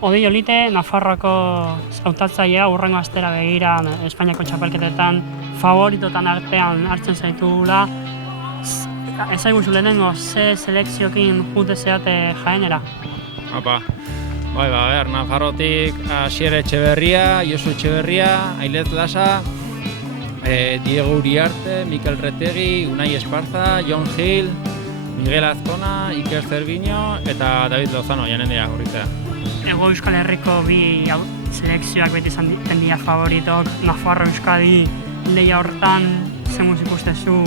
Odi Olite, Nafarroako hautatzailea hurrengo astera begira Espainiako txapelketetan favoritotan artean hartzen zaitugula. Ezaiguzu lehenengo, ze selekziokin jute zeate Jaenera? Apa, Nafarrotik Asier Etxeberria, Josu Etxeberria, Ailet Lasa, Diego Uriarte, Mikel Retegi, Unai Esparza, Jon Gil, Miguel Azkona, Iker Zerbiño eta David Lozano janen dira horritzea. Ego Euskal Herriko bi selekzioak beti izan dira favoritok, Nafarro Euskadi lehia horretan zenuz ikustezu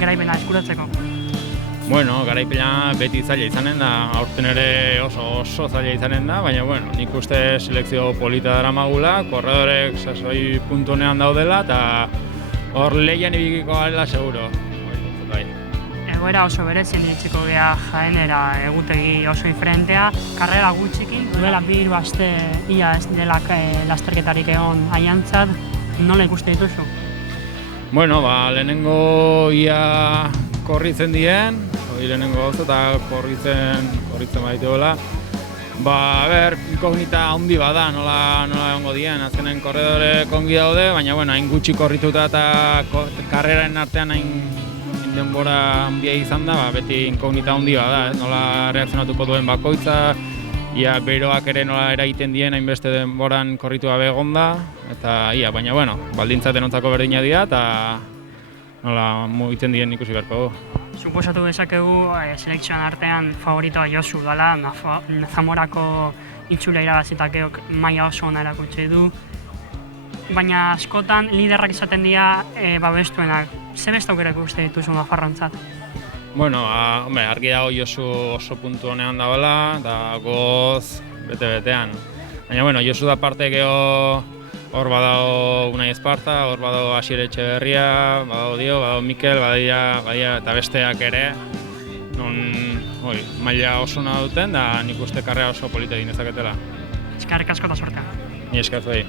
garaipena eskuratzeko? Bueno, garaipena beti zaila izanen da, aurten ere oso zaila izanen da, baina nik uste selekzio polita daramagula, korredorek sasoi puntunean daudela eta hor lehian ibikiko garela seguro. Egoera oso berezien iritsiko geha Jaenera egutegi oso diferentea, karrera gutxiki, duela bi hiru aste ia ez dela lasterketarik egon aiantzat, nola ikuste dituzu? Bueno, lehenengo ia korritzen dien, lehenengo gauza eta korritzen baituela. Inkognita handi bada, nola egongo dien, azkenen korredorek ongi daude, baina hain gutxi korrituta eta karreraren artean hain denbora handia izan da, beti inkognita handi bada, nola reakzionatuko duen bakoitza, ia beroak ere nola eragiten dien hainbeste denboran korritu gabe egonda, eta baina baldintza denontzako berdina dira eta nola mugitzen dien ikusi beharko du. Suposatu dezakegu selekzioan artean favoritoa Josu dela, Zamorako itxula irabazitakeok maila oso ona erakutsi du, baina askotan liderrak izaten dira babestuenak. Ze beste aukerak uste dituzu Nafarroantzat? Argi dago Josu oso puntu honean dagoela, eta goz bete-betean. Baina, Josu da parte geho hor badago Unai Esparza, hor badago Asier Etxeberria, badago Dio, badago Mikel, badaia eta besteak ere. Maila oso ona duten, da nik uste karrera oso polita egin dezaketela. Eskerrik asko eta sortea. Ni esker zuei.